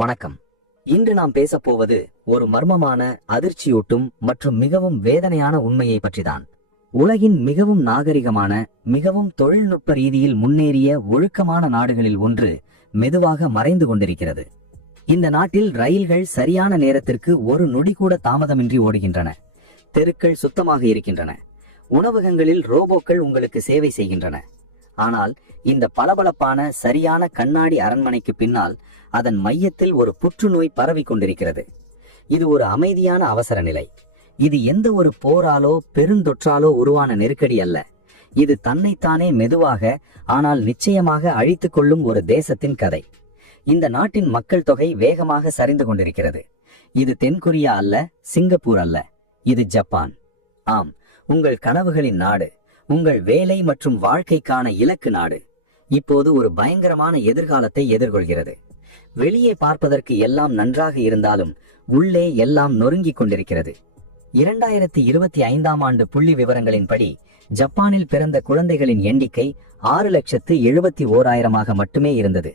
வணக்கம். இன்று நாம் பேசப்போவது ஒரு மர்மமான, அதிர்ச்சியூட்டும் மற்றும் மிகவும் வேதனையான உண்மையை பற்றிதான். உலகின் மிகவும் நாகரிகமான, மிகவும் தொழில்நுட்ப ரீதியில் முன்னேறிய ஒழுக்கமான நாடுகளில் ஒன்று மெதுவாக மறைந்து கொண்டிருக்கிறது. இந்த நாட்டில் ரயில்கள் சரியான நேரத்திற்கு ஒரு நொடி கூட தாமதமின்றி ஓடுகின்றன. தெருக்கள் சுத்தமாக இருக்கின்றன. உணவகங்களில் ரோபோக்கள் உங்களுக்கு சேவை செய்கின்றன. ஆனால் இந்த பளபளப்பான சரியான கண்ணாடி அரண்மனைக்கு பின்னால் அதன் மையத்தில் ஒரு புற்றுநோய் பரவி கொண்டிருக்கிறது. இது ஒரு அமைதியான அவசர நிலை. இது எந்த ஒரு போராலோ பெருந்தொற்றாலோ உருவான நெருக்கடி அல்ல. இது தன்னைத்தானே மெதுவாக ஆனால் நிச்சயமாக அழித்துக் கொள்ளும் ஒரு தேசத்தின் கதை. இந்த நாட்டின் மக்கள் தொகை வேகமாக சரிந்து கொண்டிருக்கிறது. இது தென்கொரியா அல்ல, சிங்கப்பூர் அல்ல, இது ஜப்பான். ஆம், உங்கள் கனவுகளின் நாடு, உங்கள் வேலை மற்றும் வாழ்க்கைக்கான இலக்கு நாடு இப்போது ஒரு பயங்கரமான எதிர்காலத்தை எதிர்கொள்கிறது. வெளியே பார்ப்பதற்கு எல்லாம் நன்றாக இருந்தாலும் உள்ளே எல்லாம் நொறுங்கிக் கொண்டிருக்கிறது. 2025ஆம் ஆண்டு புள்ளி விவரங்களின்படி ஜப்பானில் பிறந்த குழந்தைகளின் எண்ணிக்கை 6,71,000 மட்டுமே இருந்தது.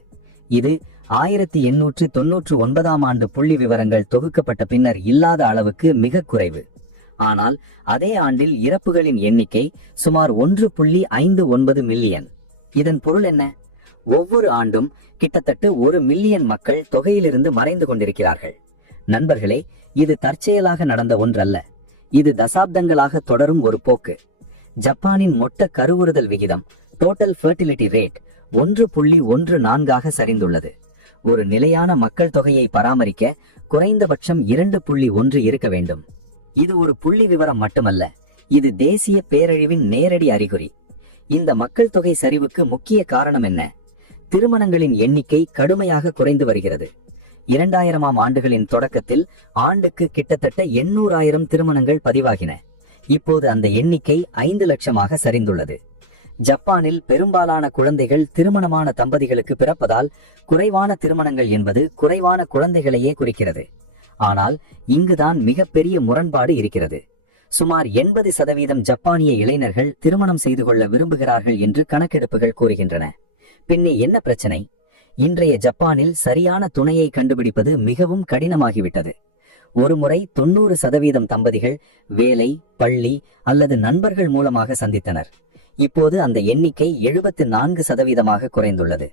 இது 1899ஆம் ஆண்டு புள்ளி விவரங்கள் தொகுக்கப்பட்ட பின்னர் இல்லாத அளவுக்கு மிக குறைவு. ஆனால் அதே ஆண்டில் இறப்புகளின் எண்ணிக்கை சுமார் 1.59 மில்லியன். இதன் பொருள் என்ன? ஒவ்வொரு ஆண்டும் கிட்டத்தட்ட 1 மில்லியன் மக்கள் தொகையிலிருந்து மறைந்து கொண்டிருக்கிறார்கள். நண்பர்களே, இது தற்செயலாக நடந்த ஒன்றல்ல. இது தசாப்தங்களாக தொடரும் ஒரு போக்கு. ஜப்பானின் மொத்த கருவுறுதல் விகிதம், டோட்டல் ஃபெர்டிலிட்டி ரேட் 1.14ஆக சரிந்துள்ளது. ஒரு நிலையான மக்கள் தொகையை பராமரிக்க குறைந்தபட்சம் 2.1 இருக்க வேண்டும். இது ஒரு புள்ளி விவரம் மட்டுமல்ல, இது தேசிய பேரழிவின் நேரடி அறிகுறி. இந்த மக்கள் தொகை சரிவுக்கு முக்கிய காரணம் என்ன? திருமணங்களின் எண்ணிக்கை கடுமையாக குறைந்து வருகிறது. 2000ஆம் ஆண்டுகளின் தொடக்கத்தில் ஆண்டுக்கு கிட்டத்தட்ட 800,000 திருமணங்கள் பதிவாகின. இப்போது அந்த எண்ணிக்கை 5 லட்சமாக சரிந்துள்ளது. ஜப்பானில் பெரும்பாலான குழந்தைகள் திருமணமான தம்பதிகளுக்கு பிறப்பதால் குறைவான திருமணங்கள் என்பது குறைவான குழந்தைகளையே குறிக்கிறது. ஆனால் இங்குதான் மிகப்பெரிய முரண்பாடு இருக்கிறது. சுமார் 80% ஜப்பானிய இளைஞர்கள் திருமணம் செய்து கொள்ள விரும்புகிறார்கள் என்று கணக்கெடுப்புகள் கூறுகின்றன. பின்னே என்ன பிரச்சனை? இன்றைய ஜப்பானில் சரியான துணையை கண்டுபிடிப்பது மிகவும் கடினமாகிவிட்டது. ஒருமுறை 90% தம்பதிகள் வேலை, பள்ளி அல்லது நண்பர்கள் மூலமாக சந்தித்தனர். இப்போது அந்த எண்ணிக்கை 74% குறைந்துள்ளது.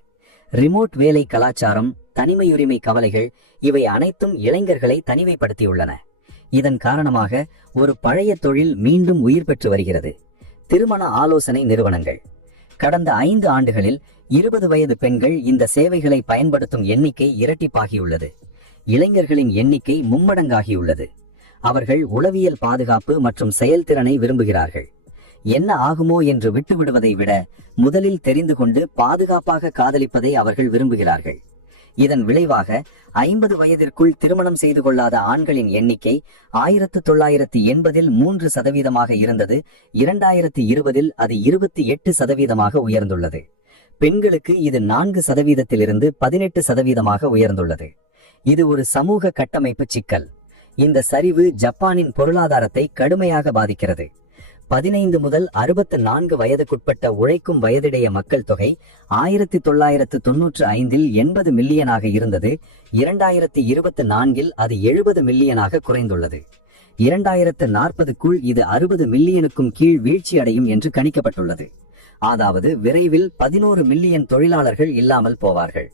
ரிமோட் வேலை கலாச்சாரம், தனிமையுரிமை கவலைகள், இவை அனைத்தும் இளைஞர்களை தனிமைப்படுத்தியுள்ளன. இதன் காரணமாக ஒரு பழைய தொழில் மீண்டும் உயிர் பெற்று வருகிறது: திருமண ஆலோசனை நிறுவனங்கள். கடந்த 5 ஆண்டுகளில் 20 வயது பெண்கள் இந்த சேவைகளை பயன்படுத்தும் எண்ணிக்கை இரட்டிப்பாகியுள்ளது. இளைஞர்களின் எண்ணிக்கை மும்மடங்காகியுள்ளது. அவர்கள் உளவியல் பாதுகாப்பு மற்றும் செயல்திறனை விரும்புகிறார்கள். என்ன ஆகுமோ என்று விட்டுவிடுவதை விட முதலில் தெரிந்து கொண்டு பாதுகாப்பாக காதலிப்பதை அவர்கள் விரும்புகிறார்கள். இதன் விளைவாக 50 வயதிற்குள் திருமணம் செய்து கொள்ளாத ஆண்களின் எண்ணிக்கை 1980இல் 3% இருந்தது. 2020இல் அது 28% உயர்ந்துள்ளது. பெண்களுக்கு இது 4%இலிருந்து 18% உயர்ந்துள்ளது. இது ஒரு சமூக கட்டமைப்பு சிக்கல். இந்த சரிவு ஜப்பானின் பொருளாதாரத்தை கடுமையாக பாதிக்கிறது. 15 முதல் 64 வயதுக்குட்பட்ட உழைக்கும் வயதுடைய மக்கள் தொகை 1995இல் 80 மில்லியனாக இருந்தது. 2024இல் அது 70 மில்லியனாக குறைந்துள்ளது. 2040க்குள் இது 60 மில்லியனுக்கும் கீழ் வீழ்ச்சியடையும் என்று கணிக்கப்பட்டுள்ளது. அதாவது விரைவில் 11 மில்லியன் தொழிலாளர்கள் இல்லாமல் போவார்கள்.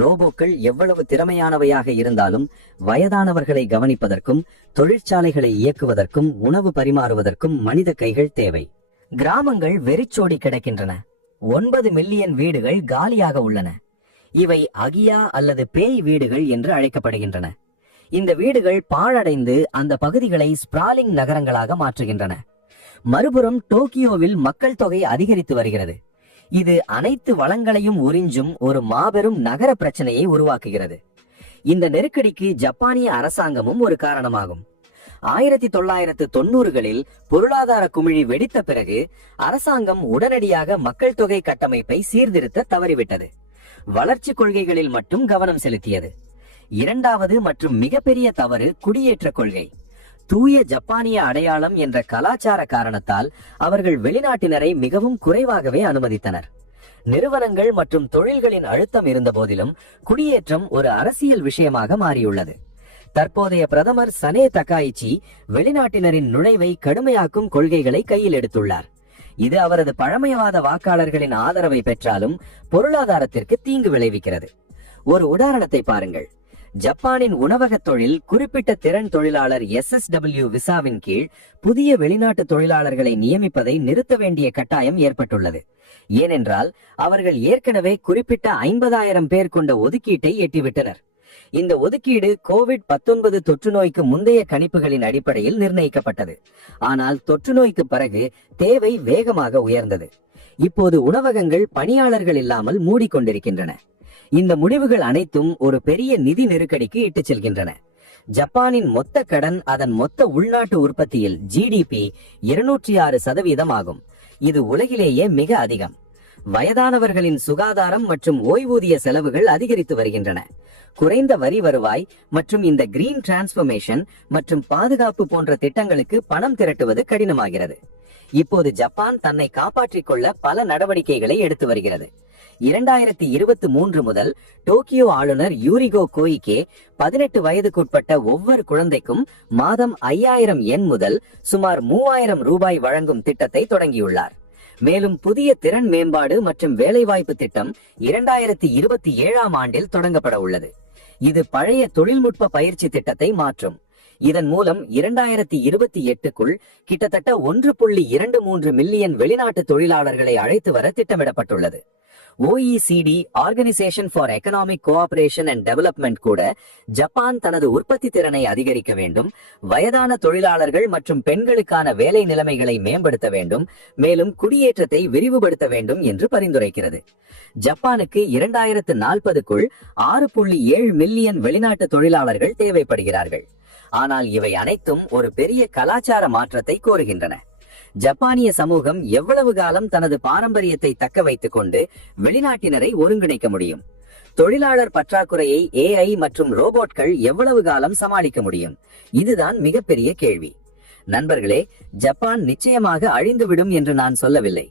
ரோபோக்கள் எவ்வளவு திறமையானவையாக இருந்தாலும் வயதானவர்களை கவனிப்பதற்கும் தொழிற்சாலைகளை இயக்குவதற்கும் உணவு பரிமாறுவதற்கும் மனித கைகள் தேவை. கிராமங்கள் வெறிச்சோடி கிடக்கின்றன. 9 மில்லியன் வீடுகள் காலியாக உள்ளன. இவை அகியா அல்லது பேய் வீடுகள் என்று அழைக்கப்படுகின்றன. இந்த வீடுகள் பாழடைந்து அந்த பகுதிகளை ஸ்பிராலிங் நகரங்களாக மாற்றுகின்றன. மறுபுறம் டோக்கியோவில் மக்கள் தொகை அதிகரித்து வருகிறது. இது அனைத்து வளங்களையும் உறிஞ்சும் ஒரு மாபெரும் நகர பிரச்சனையை உருவாக்குகிறது. இந்த நெருக்கடிக்கு ஜப்பானிய அரசாங்கமும் ஒரு காரணமாகும். 1990களில் பொருளாதார குமிழி வெடித்த பிறகு அரசாங்கம் உடனடியாக மக்கள் தொகை கட்டமைப்பை சீர்திருத்த தவறிவிட்டது. வளர்ச்சி கொள்கைகளில் மட்டும் கவனம் செலுத்தியது. இரண்டாவது மற்றும் மிகப்பெரிய தவறு குடியேற்ற கொள்கை. தூய ஜப்பானிய அடையாளம் என்ற கலாச்சார காரணத்தால் அவர்கள் வெளிநாட்டினரை மிகவும் குறைவாகவே அனுமதித்தனர். நிறுவனங்கள் மற்றும் தொழில்களின் அழுத்தம் இருந்த போதிலும் குடியேற்றம் ஒரு அரசியல் விஷயமாக மாறியுள்ளது. தற்போதைய பிரதமர் சனே தகாயிச்சி வெளிநாட்டினரின் நுழைவை கடுமையாக்கும் கொள்கைகளை கையில் எடுத்துள்ளார். இது அவரது பழமைவாத வாக்காளர்களின் ஆதரவை பெற்றாலும் பொருளாதாரத்திற்கு தீங்கு விளைவிக்கிறது. ஒரு உதாரணத்தை பாருங்கள். ஜப்பானின் உணவக தொழில் குறிப்பிட்ட திறன் தொழிலாளர் SSW விசாவின் கீழ் புதிய வெளிநாட்டு தொழிலாளர்களை நியமிப்பதை நிறுத்த வேண்டிய கட்டாயம் ஏற்பட்டுள்ளது. ஏனென்றால் அவர்கள் ஏற்கனவே குறிப்பிட்ட 50,000 பேர் கொண்ட ஒதுக்கீட்டை எட்டிவிட்டனர். இந்த ஒதுக்கீடு COVID-19 தொற்று நோய்க்கு முந்தைய கணிப்புகளின் அடிப்படையில் நிர்ணயிக்கப்பட்டது. ஆனால் தொற்று நோய்க்கு பிறகு தேவை வேகமாக உயர்ந்தது. இப்போது உணவகங்கள் பணியாளர்கள் இல்லாமல் மூடிக்கொண்டிருக்கின்றன. இந்த முடிவுகள் அனைத்தும் ஒரு பெரிய நிதி நெருக்கடிக்கு இட்டுச் செல்கின்றன. ஜப்பானின் மொத்த கடன் அதன் மொத்த உள்நாட்டு உற்பத்தியில் GDP 206% ஆகும். இது உலகிலேயே மிக அதிகம். வயதானவர்களின் சுகாதாரம் மற்றும் ஓய்வூதிய செலவுகள் அதிகரித்து வருகின்றன. குறைந்த வரி வருவாய் மற்றும் இந்த கிரீன் டிரான்ஸ்பர்மேஷன் மற்றும் பாதுகாப்பு போன்ற திட்டங்களுக்கு பணம் திரட்டுவது கடினமாகிறது. இப்போது ஜப்பான் தன்னை காப்பாற்றிக் கொள்ள பல நடவடிக்கைகளை எடுத்து வருகிறது. 2023 முதல் டோக்கியோ ஆளுநர் யூரிகோ கோயிகே 18 வயதுக்குட்பட்ட ஒவ்வொரு குழந்தைக்கும் மாதம் 5,000 yen முதல் சுமார் 3,000 ரூபாய் வழங்கும் திட்டத்தை தொடங்கியுள்ளார். மேலும் புதிய திறன் மேம்பாடு மற்றும் வேலைவாய்ப்பு திட்டம் 2027 ஆண்டில் தொடங்கப்பட உள்ளது. இது பழைய தொழில்நுட்ப பயிற்சி திட்டத்தை மாற்றும். இதன் மூலம் 2028க்குள் கிட்டத்தட்ட 1.23 மில்லியன் வெளிநாட்டு தொழிலாளர்களை அழைத்து வர திட்டமிடப்பட்டுள்ளது. OECD organisation for economic cooperation and development கூட ஜப்பான் தனது உற்பத்தி திறனை அதிகரிக்க வேண்டும், வயதான தொழிலாளர்கள் மற்றும் பெண்களுக்கான வேலை நிலைமைகளை மேம்படுத்த வேண்டும், மேலும் குடியேற்றத்தை விரிவுபடுத்த வேண்டும் என்று பரிந்துரைக்கிறது. ஜப்பானுக்கு 2040க்குள் 6.7 மில்லியன் வெளிநாட்டு தொழிலாளர்கள் தேவைப்படுகிறார்கள். ஆனால் இவை அனைத்தும் ஒரு பெரிய கலாச்சார மாற்றத்தை கோருகின்றன. ஜப்பானிய சமூகம் எவ்வளவு காலம் தனது பாரம்பரியத்தை தக்க வைத்துக் கொண்டு வெளிநாட்டினரை ஒருங்கிணைக்க முடியும்? தொழிலாளர் பற்றாக்குறையை AI மற்றும் ரோபோட்கள் எவ்வளவு காலம் சமாளிக்க முடியும்? இதுதான் மிகப்பெரிய கேள்வி. நண்பர்களே, ஜப்பான் நிச்சயமாக அழிந்துவிடும் என்று நான் சொல்லவில்லை.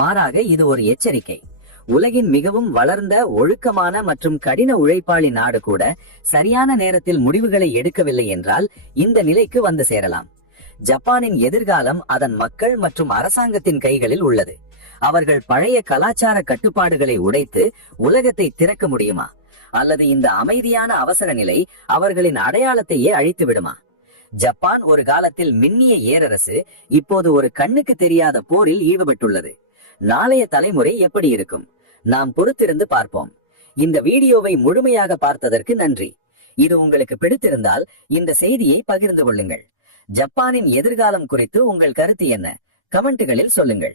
மாறாக இது ஒரு எச்சரிக்கை. உலகின் மிகவும் வளர்ந்த, ஒழுக்கமான மற்றும் கடின உழைப்பாளி நாடு கூட சரியான நேரத்தில் முடிவுகளை எடுக்கவில்லை என்றால் இந்த நிலைக்கு வந்து சேரலாம். ஜப்பானின் எதிர்காலம் அதன் மக்கள் மற்றும் அரசாங்கத்தின் கைகளில் உள்ளது. அவர்கள் பழைய கலாச்சார கட்டுப்பாடுகளை உடைத்து உலகத்தை திறக்க முடியுமா? அல்லது இந்த அமைதியான அவசர நிலை அவர்களின் அடையாளத்தையே அழித்து விடுமா? ஜப்பான் ஒரு காலத்தில் மின்னிய ஏரரசு இப்போது ஒரு கண்ணுக்கு தெரியாத போரில் ஈடுபட்டுள்ளது. நாளைய தலைமுறை எப்படி இருக்கும்? நாம் பொறுத்திருந்து பார்ப்போம். இந்த வீடியோவை முழுமையாக பார்த்ததற்கு நன்றி. இது உங்களுக்கு பிடித்திருந்தால் இந்த செய்தியை பகிர்ந்து கொள்ளுங்கள். ஜப்பானின் எதிர்காலம் குறித்து உங்கள் கருத்து என்ன? கமெண்ட்டுகளில் சொல்லுங்கள்.